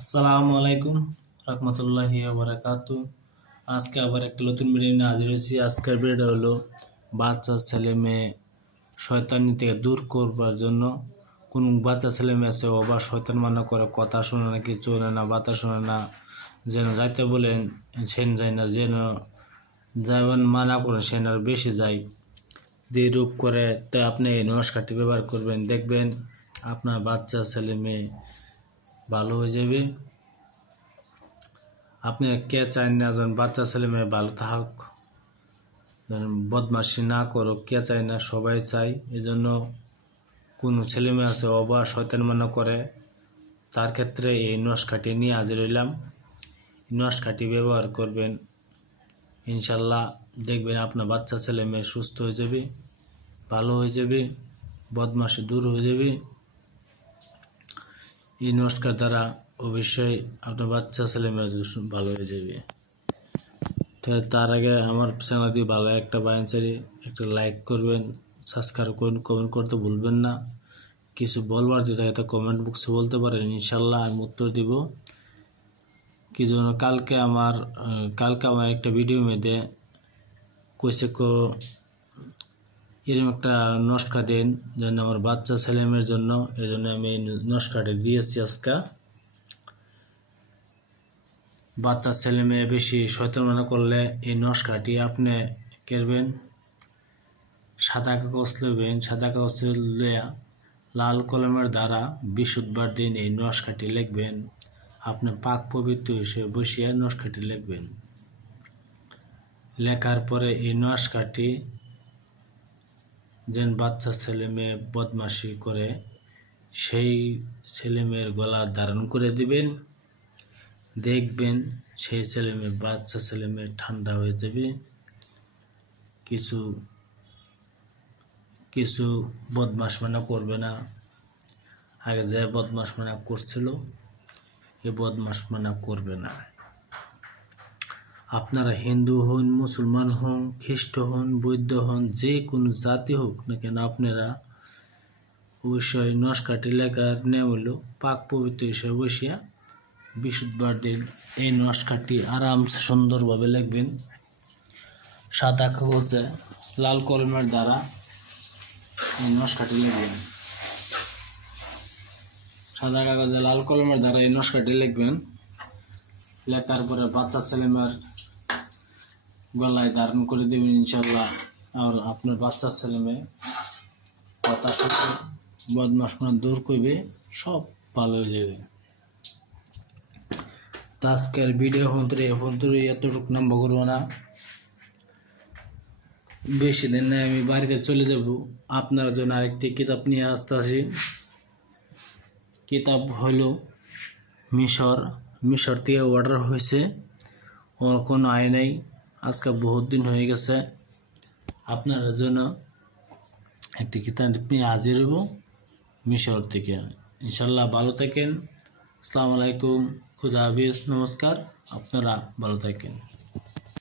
আসসালামু আলাইকুম রহমতুল্লাহি ওয়া বারাকাতু। আজকে আবার একটা নতুন ভিডিও নিয়ে হাজির হয়েছি। আজকের ভিডিওটা হলো বাচ্চা ছেলে মেয়ে শয়তানি থেকে দূর করবার জন্য। কোন বাচ্চা ছেলে মেয়ে আছে ও বা শয়তান মানা করে, কথা শোনে না, কিছু শোনে না, বাতা শোনে না, যেন যাইতে বলেন সেন যায় না, যেন যেমন মানা করেন সেন আর বেশি যায়, দিয়ে রূপ করে। তো আপনি এই নমস্কারটি ব্যবহার করবেন, দেখবেন আপনার বাচ্চা ছেলে মেয়ে ভালো হয়ে যাবে। আপনি কে চান না যেন বাচ্চা ছেলে মেয়ে ভালো থাকুক, বদমাশি না করুক, কে চায় না? সবাই চাই। এজন্য কোনো ছেলে মেয়ে আছে অবা শয়তান মনে করে, তার ক্ষেত্রে এই নস্কাটি নিয়ে হাজির হইলাম। নস্কাটি ব্যবহার করবেন, ইনশাল্লাহ দেখবেন আপনার বাচ্চা ছেলে মেয়ে সুস্থ হয়ে যাবে, ভালো হয়ে যাবে, বদমাশি দূর হয়ে যাবে। এই নমস্কার দ্বারা অবশ্যই আপনার বাচ্চা ছেলে মেয়ে ভালো হয়ে যাবে। তো তার আগে আমার চ্যানেলটি ভালো একটা বায়ানচারি একটা লাইক করবেন, সাবস্ক্রাইব করুন, কমেন্ট করতে ভুলবেন না। কিছু বলবার যেটা এটা কমেন্ট বক্সে বলতে পারেন, ইনশাল্লাহ আমি উত্তর দিব। কি জন্য কালকে আমার একটা ভিডিও মেয়েদের কইছে এরকম একটা নস্কা দেন যেন আমার বাচ্চা ছেলে মেয়ের জন্য। এই জন্য আমি এই নস্কাটি দিয়েছি আজকে। বাচ্চা ছেলে মেয়ে বেশি শয়তান মনে করলে এই নস্কাটি আপনি করবেন। সাদা কাগজ লইবেন, সাদা কাগজ লইয়া লাল কলমের দ্বারা বৃহস্পতিবার দিন এই নস্কাটি লিখবেন। আপনি পাক পবিত্র হিসেবে বসিয়ে নস্কাটি লিখবেন। লেখার পরে এই নস্কাটি যেন বাচ্চা ছেলে মেয়ে বদমাশি করে সেই ছেলে মেয়ের গলা ধারণ করে দিবেন। দেখবেন সেই ছেলে মেয়ে, বাচ্চা ছেলে মেয়ে ঠান্ডা হয়ে যাবে, কিছু বদমাশ মানা করবে না। আগে যে বদমাশ মানা করছিল এই বদমাশ মানা করবে না। আপনারা হিন্দু হন, মুসলমান হন, খ্রিস্ট হন, বৌদ্ধ হন, যে কোনো জাতি হোক না কেন, আপনারা অবশ্যই নস্কাটি লেখার নিয়ম হলো পাক পবিত্র হিসেবে বসিয়া বৃহস্পতিবার দিন এই নস্কাটি আরামসে সুন্দরভাবে লিখবেন। সাদা কাগজে লাল কলমের দ্বারা এই নস্কাটি লিখবেন। সাদা কাগজে লাল কলমের দ্বারা এই নস্কাটি লিখবেন। লেখার পরে বাচ্চা ছেলে মেয়ের গলায় ধারণ করে দেবেন, ইনশাল্লাহ। আর আপনার বাচ্চা ছেলে মেয়ে কথা শুনে বদমাশ দূর করবে, সব ভালো হয়ে যাবে। আজকের ভিডিও এতটুকু নাম্বার করবো না, বেশি দিন নাই, আমি বাড়িতে চলে যাব। আপনার জন্য আরেকটি কিতাব নিয়ে আসতে আসি। কিতাব হলো মিশর থেকে অর্ডার হয়েছে, কোনো আয় নাই, আজকে বহুত দিন হয়ে গেছে। আপনার জন্য একটি কিতাব নিয়ে হাজির হব মিশর থেকে। ইনশাল্লাহ ভালো থাকেন। আসসালামু আলাইকুম, খুদা হাফেজ, নমস্কার। আপনারা ভালো থাকেন।